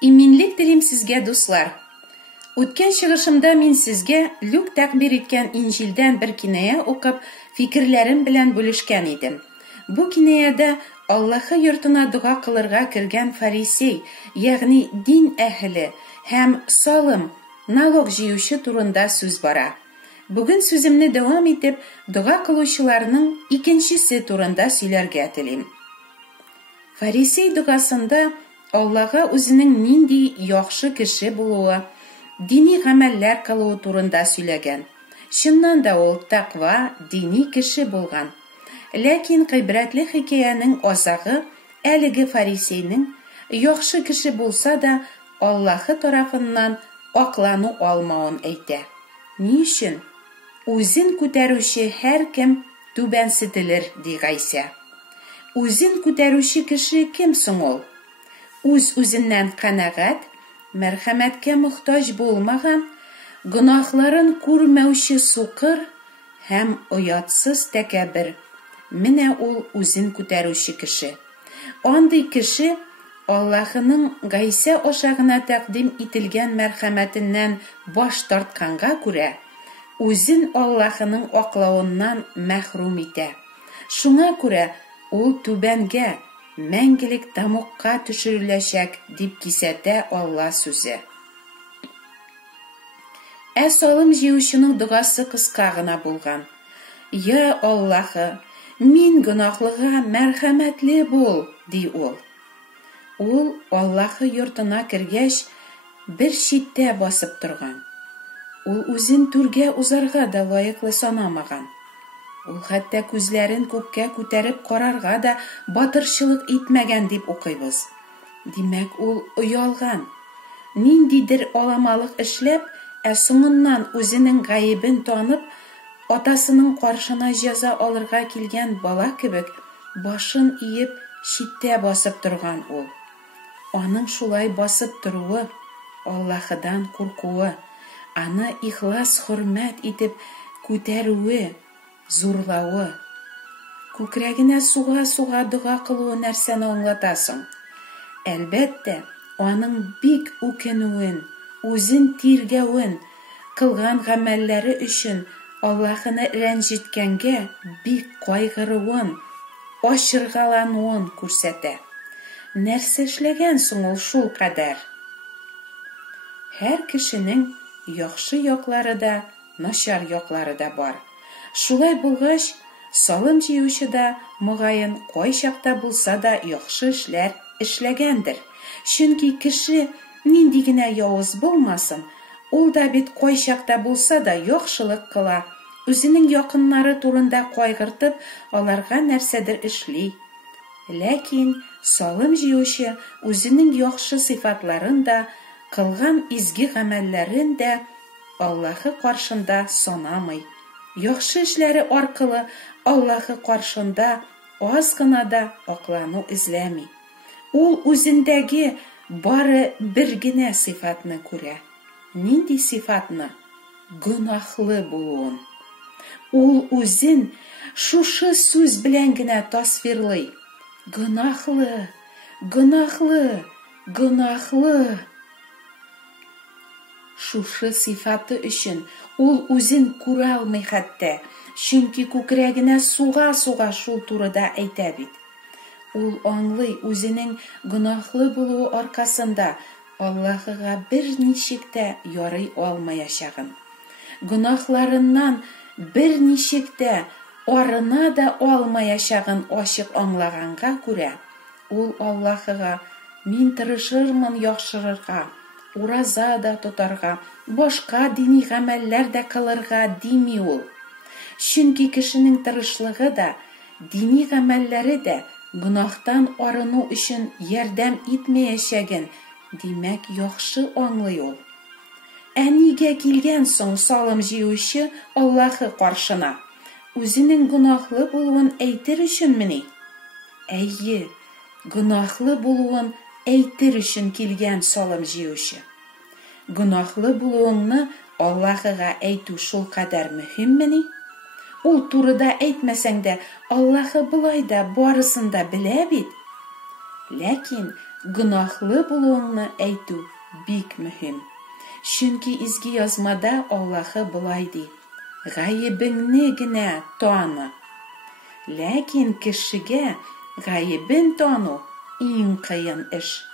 Иминлек телим сезгә, дуслар. Үткән чыгышымда мин сезгә Люк тәкъбир иткән Инҗилдән бер киная укып, фикерләрем белән бүлешкән идем. Бу кинаядә Аллаһы йортына дуга кылырга кергән фарисей, ягъни дин әһле һәм салым, налог җыючы турында сүз бара. Бүген сүземне дәвам итеп, дуга кылучыларның икенчесе турында сөйләргә телим. Фарисей дугасында Аллаһка үзенең нинди яхшы кеше булуы, дини гамәлләр кылуы турында сөйләгән. Чыннан да ул тақва, дини кеше булган. Ләкин гыйбрәтле хикаянең азагы әлеге фарисейның яхшы кеше булса да Аллаһы тарафыннан аклану алмавын әйтә. Ни өчен? Үзен күтәрүче һәркем түбәнсетелер, ди Гайса. Үзен күтәрүче кеше кем соң ул? Үз-үзеннән канәгать, мәрхәмәткә мохтаҗ булмаган, гөнаһларын күрмәүче сукыр һәм оятсыз тәкәббер. Менә ул үзен күтәрүче кеше. Андый кеше Аллаһының Гайса аша гына тәкъдим ителгән мәрхәмәтеннән баш тартканга күрә, үзен Аллаһының аклавыннан мәхрүм итә. Шуңа күрә ул түбәнгә, мәңгелек тамукка төшереләчәк, дип кисәтә Алла сүзе. Салым җыючының дугасы кыска гына булган. Я Аллаһы, мин гөнаһлыга мәрхәмәтле бул, ди ул. Ул Аллаһы йортына кергәч, бер читтә басып торган. Ул үзен түргә узарга да лаеклы санамаган. Ул хәтта күзләрен күккә күтәреп карарга да батырчылык итмәгән дип укыйбыз. Димәк, ул оялган. Ниндидер аламалык эшләп, соңыннан үзенең гаебен танып, атасының каршына җәза алырга килгән бала кебек, башын иеп, читтә басып торган ул. Аның шулай басып торуы, Аллаһыдан куркуы, аны ихлас хөрмәт итеп күтәрүе, зурлауы, күкрәгенә суга-суга дуга кылуы нәрсәне аңлатасың? Әлбәттә, аның бик үкенүен, үзен тиргәвен, кылган гамәлләре өчен Аллаһыны рәнҗеткәнгә бик кайгыруын, ачыргалануын күрсәтә. Нәрсә эшләгән соң ул шул кадәр? Һәр кешенең яхшы яклары да, начар яклары да бар. Шулай булгач, салым җыючы да, мөгаен, кайчакта булса да яхшы эшләр эшләгәндер. Чөнки кеше нинди генә явыз булмасын, ул да бит кайчакта булса да яхшылык кыла, үзенең якыннары турында кайгыртып, аларга нәрсәдер эшли. Ләкин салым җыючы үзенең яхшы сыйфатларын да, кылган изге гамәлләрен дә Аллаһы каршында санамый. Яхшы эшләре аркылы Аллаһы каршында аз гына да аклану эзләми. Ул үзендәге бары бер генә сыйфатны күрә. Нинди сыйфатны? Гөнаһлы булуын. Ул үзен шушы сүз белән генә тасвирлый. Гөнаһлы, гөнаһлы, гөнаһлы. Шушы сыйфаты өчен ул үзен күрә алмый хәтта, чөнки күкрәгенә суга-суга шул турыда әйтә бит. Ул аңлый үзенең гөнаһлы булуы аркасында Аллаһыга бер ничек тә ярый алмаячагын. Гөнаһларыннан бер ничек тә арына да алмаячагын ачык аңлаганга күрә, ул Аллаһыга мин тырышырмын яхшырырга, ураза да тотарга, башка дини гамәлләр дә кылырга дими ул. Чөнки кешенең тырышлыгы да, дини гамәлләре дә гөнаһтан арыну өчен ярдәм итмәячәген, димәк, яхшы аңлый ул. Нигә килгән соң салым җыючы Аллаһы каршына? Үзенең гөнаһлы булуын әйтер өченмени? Әйе, гөнаһлы булуын әйтер өчен килгән салым җыючы. Гөнаһлы булуыңны Аллаһыга әйтү шул кадәр мөһиммени? Ул турыда әйтмәсәң дә, Аллаһы былай да барысын да белә бит. Ләкин гөнаһлы булуыңны әйтү бик мөһим. Чөнки изге язмада Аллаһы булай ди: гаебеңне генә таны. Ләкин кешегә гаебен тану иң кыен эш.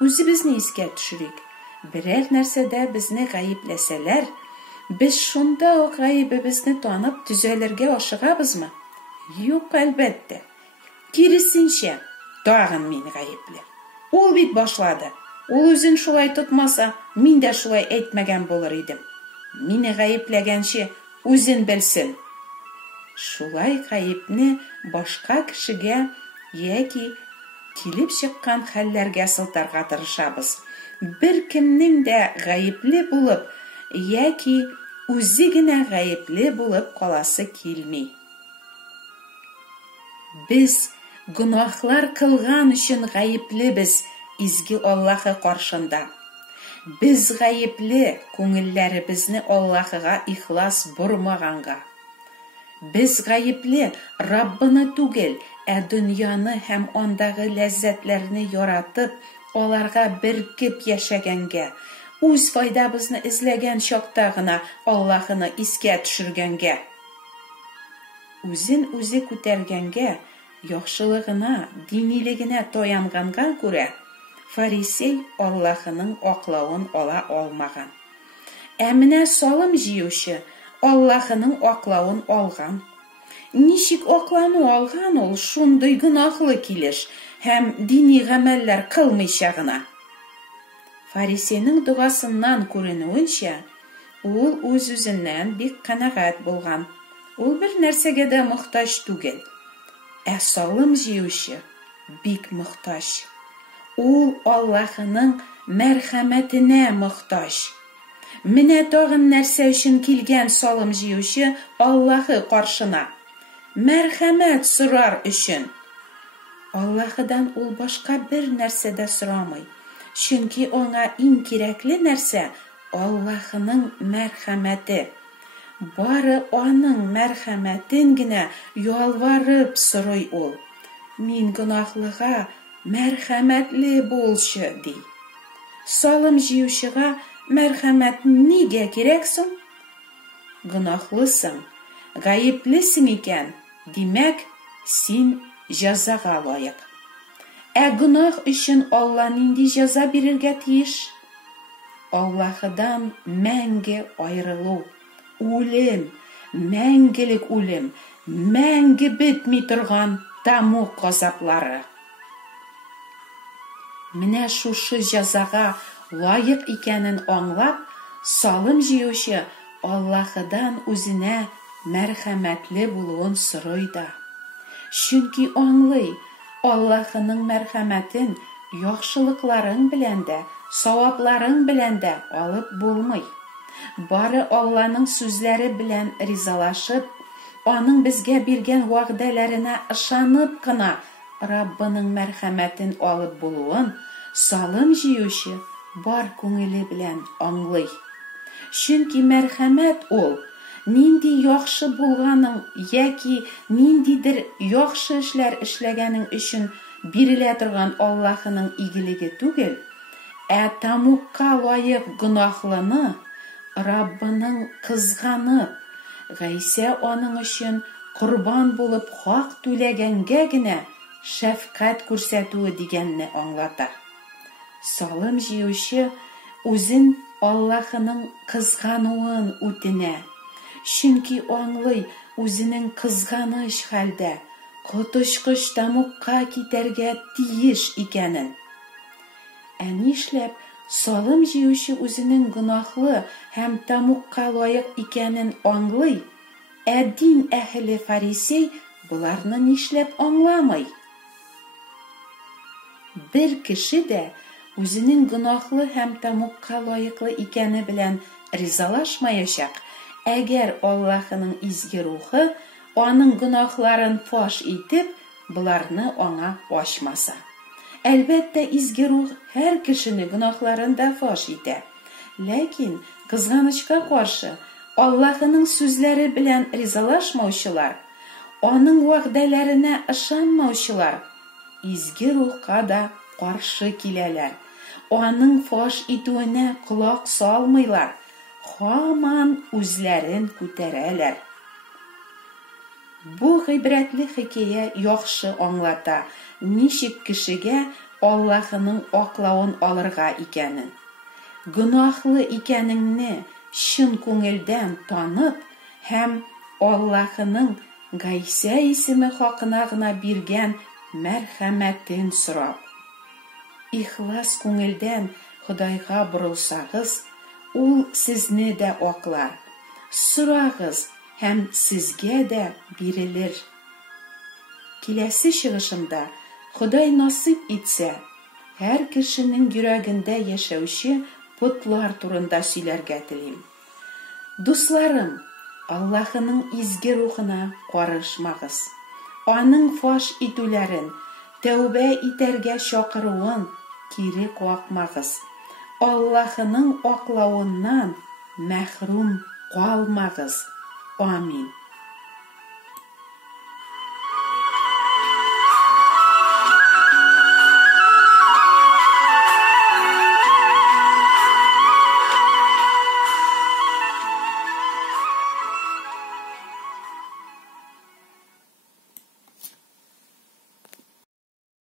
Үзебезне искә төшерик. Берәр нәрсәдә безне гаепләсәләр, без шунда ук гаебебезне танып төзәлергә ашыгабызмы? Юк, әлбәттә. Киресенчә, тагын мин гаепле. Ул бит башлады. Ул үзен шулай тотмаса, мин дә шулай әйтмәгән булыр идем. Мине гаепләгәнче үзен белсен. Шулай гаепне башка кешегә яки килеп чыккан хәлләргә сылтарга тырышабыз. Бер кемнең дә гаепле булып яки үзе генә гаепле булып каласы килми. Без гөнаһлар кылган өчен гаеплебез изге Аллаһы каршында. Без гаепле күңелләребезне Аллаһыга ихлас бурмаганга. Без гаепле Раббыны түгел, дөньяны һәм андагы ләззәтләрне яратып, аларга беркеп яшәгәнгә, үз файдабызны эзләгән чакта гына Аллаһыны искә төшергәнгә. Үзен үзе күтәргәнгә, яхшылыгына, динилегенә таянганга күрә, фарисей Аллаһының аклавын ала алмаган. Менә салым җыючы Аллаһының аклавын алган. Ничек аклану алган ул шундый гөнаһлы килеш һәм дини гамәлләр кылмыйча гына? Фарисейның дугасыннан күренүенчә, ул үз-үзеннән бик канәгать булган. Ул бер нәрсәгә дә мохтаҗ түгел. Салым җыючы бик мохтаҗ. Ул Аллаһының мәрхәмәтенә мохтаҗ. Менә тагын нәрсә өчен килгән салым җыючы Аллаһы каршына? Мәрхәмәт сорар өчен. Аллаһыдан ул башка бер нәрсә дә сорамый. Чөнки аңа иң кирәкле нәрсә Аллаһының мәрхәмәте. Бары аның мәрхәмәтен генә ялварып сорый ул. Мин гөнаһлыга мәрхәмәтле булчы ди. Салым җыючыга мәрхәмәт нигә кирәк соң? Гөнаһлысың, гаеплесең икән, димәк, син җәзага лаек. Гөнаһ өчен Алла нинди җәза бирергә тиеш? Аллаһыдан мәңге аерылу, үлем, мәңгелек үлем, мәңге бетми торган тамук газаплары. Менә шушы җәзага лаек икәнен аңлап, салым җыючы Аллаһыдан үзенә мәрхәмәтле булуын сорый да. Чөнки аңлый, Аллаһының мәрхәмәтен яхшылыкларың белән дә, савапларың белән дә алып булмый. Бары Алланың сүзләре белән ризалашып, аның безгә биргән вәгъдәләренә ышанып кына Раббының мәрхәмәтен алып булуын салым җыючы бар күңеле белән аңлый. Чөнки мәрхәмәт ул нинди яхшы булганың яки ниндидер яхшы эшләр эшләгәнең өчен бирелә торган Аллаһының игелеге түгел, тамукка лаек гөнаһлыны Раббының кызганып, Гайса аның өчен курбан булып хак түләгәнгә генә шәфкать күрсәтүе дигәнне аңлата. Салым җыючы үзен Аллаһының кызгануын үтенә. Чөнки аңлый, үзенең кызганыч хәлдә коточкыч тамукка китәргә тиеш икәнен. Нишләп салым җыючы үзенең гөнаһлы һәм тамукка лаек икәнен аңлый, дин әһле фарисей буларны нишләп аңламый? Бер кеше дә үзенең гөнаһлы һәм тамукка лаеклы икәне белән ризалашмаячак, әгәр Аллаһының изге рухы аның гөнаһларын фаш итеп, буларны аңа ачмаса. Әлбәттә, изге рух һәр кешене гөнаһларын да фаш итә. Ләкин кызганычка каршы, Аллаһының сүзләре белән ризалашмаучылар, аның вәгъдәләренә ышанмаучылар изге рухка да каршы киләләр. Аның фаш итүенә колак салмыйлар. Һаман үзләрен күтәрәләр. Бу гыйбрәтле хикәя яхшы аңлата, ничек кешегә Аллаһының аклавын алырга икәнен. Гөнаһлы икәнеңне чын күңелдән танып һәм Аллаһының Гайса исеме хакына гына биргән мәрхәмәтен сорап. Ихлас күңелдән Худайга борылсагыз, ул сезне дә аклар. Сорагыз һәм сезгә дә бирелер. Киләсе чыгышымда Худай насыйп итсә, һәр кешенең йөрәгендә яшәүче путлар турында сөйләргә телим. Дусларым, Аллаһының изге рухына карышмагыз. Аның фаш итүләрен, тәүбә итәргә чакыруын кире какмагыз. Аллаһының аклавыннан мәхрүм калмагыз. Амин.